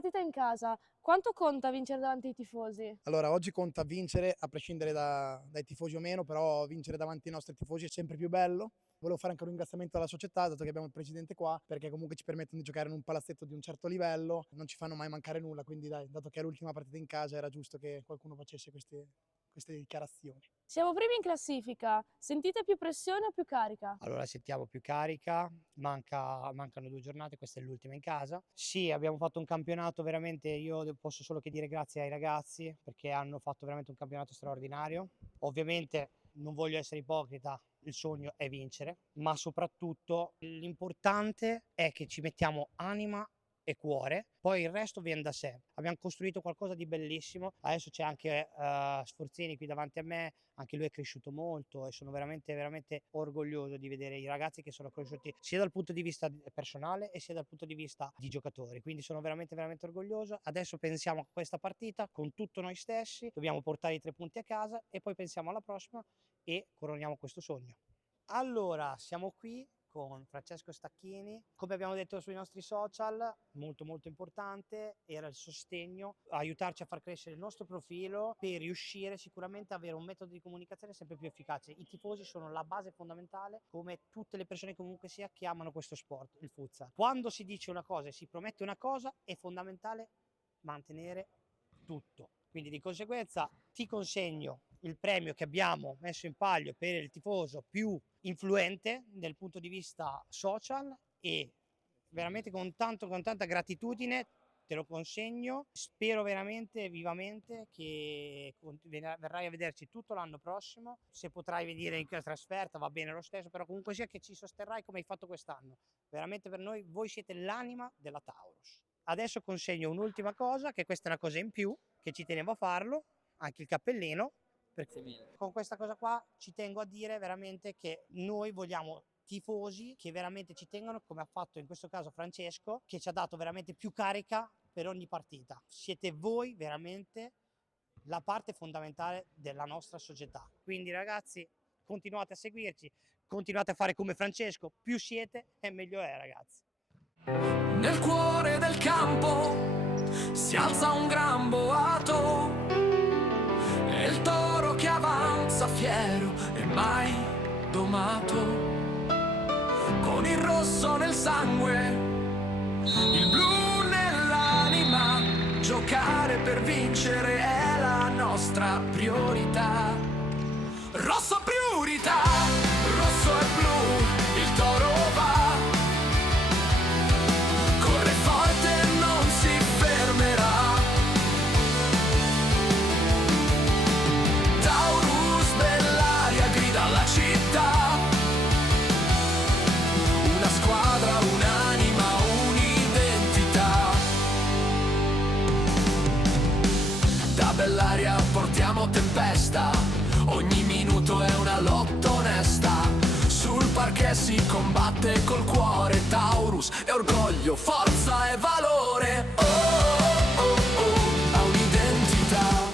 partita in casa, quanto conta vincere davanti ai tifosi? Allora, oggi conta vincere, a prescindere dai tifosi o meno, però vincere davanti ai nostri tifosi è sempre più bello. Volevo fare anche un ringraziamento alla società, dato che abbiamo il presidente qua, perché comunque ci permettono di giocare in un palazzetto di un certo livello, non ci fanno mai mancare nulla, quindi dai, dato che è l'ultima partita in casa era giusto che qualcuno facesse queste dichiarazioni. Siamo primi in classifica, sentite più pressione o più carica? Allora sentiamo più carica, mancano 2 giornate, questa è l'ultima in casa. Sì, abbiamo fatto un campionato veramente, io posso solo che dire grazie ai ragazzi perché hanno fatto veramente un campionato straordinario. Ovviamente non voglio essere ipocrita, il sogno è vincere, ma soprattutto l'importante è che ci mettiamo anima e cuore, poi il resto viene da sé. Abbiamo costruito qualcosa di bellissimo, adesso c'è anche Sforzini qui davanti a me, anche lui è cresciuto molto e sono veramente veramente orgoglioso di vedere i ragazzi che sono cresciuti sia dal punto di vista personale e sia dal punto di vista di giocatori, quindi sono veramente veramente orgoglioso. Adesso pensiamo a questa partita con tutto noi stessi, dobbiamo portare i 3 punti a casa e poi pensiamo alla prossima e coroniamo questo sogno. Allora, siamo qui con Francesco Stacchini, come abbiamo detto sui nostri social, molto molto importante era il sostegno, aiutarci a far crescere il nostro profilo per riuscire sicuramente ad avere un metodo di comunicazione sempre più efficace. I tifosi sono la base fondamentale, come tutte le persone comunque sia che amano questo sport, il futsal. Quando si dice una cosa e si promette una cosa è fondamentale mantenere tutto. Quindi di conseguenza ti consegno il premio che abbiamo messo in palio per il tifoso più influente dal punto di vista social e veramente con tanta gratitudine te lo consegno. Spero veramente vivamente che verrai a vederci tutto l'anno prossimo. Se potrai venire in trasferta va bene lo stesso, però comunque sia che ci sosterrai come hai fatto quest'anno. Veramente per noi voi siete l'anima della Taurus. Adesso consegno un'ultima cosa, che questa è una cosa in più, che ci tenevo a farlo, anche il cappellino, perché con questa cosa qua ci tengo a dire veramente che noi vogliamo tifosi che veramente ci tengono, come ha fatto in questo caso Francesco, che ci ha dato veramente più carica per ogni partita. Siete voi veramente la parte fondamentale della nostra società. Quindi ragazzi, continuate a seguirci, continuate a fare come Francesco, più siete e meglio è ragazzi. Nel cuore del campo si alza un gran boato e il toro che avanza fiero e mai domato, con il rosso nel sangue, il blu nell'anima, giocare per vincere è la nostra priorità. Rosso priorità, rosso e blu, il toro va. Non si fermerà. Taurus dell'aria grida alla città. Una squadra, un'anima, un'identità. Da Bellaria portiamo tempesta. Ogni minuto è una lotta onesta. Sul parquet si combatte col cuore. Taurus è orgoglio, forza e valore. Oh, oh, oh, oh, ha un'identità.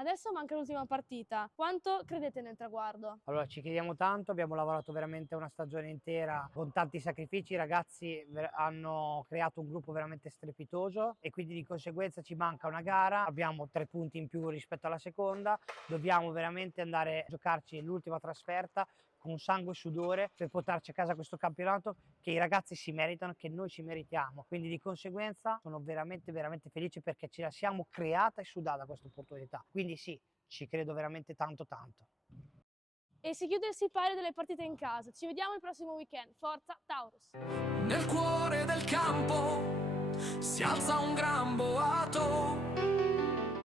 Adesso manca l'ultima partita. Quanto credete nel traguardo? Allora, ci chiediamo tanto, abbiamo lavorato veramente una stagione intera con tanti sacrifici, i ragazzi hanno creato un gruppo veramente strepitoso e quindi di conseguenza ci manca una gara, abbiamo 3 punti in più rispetto alla seconda, dobbiamo veramente andare a giocarci l'ultima trasferta con sangue e sudore per portarci a casa questo campionato che i ragazzi si meritano, che noi ci meritiamo. Quindi di conseguenza sono veramente felice perché ce la siamo creata e sudata questa opportunità. Quindi sì, ci credo veramente tanto. E si chiude il sipario delle partite in casa. Ci vediamo il prossimo weekend. Forza Taurus! Nel cuore del campo si alza un gran boato.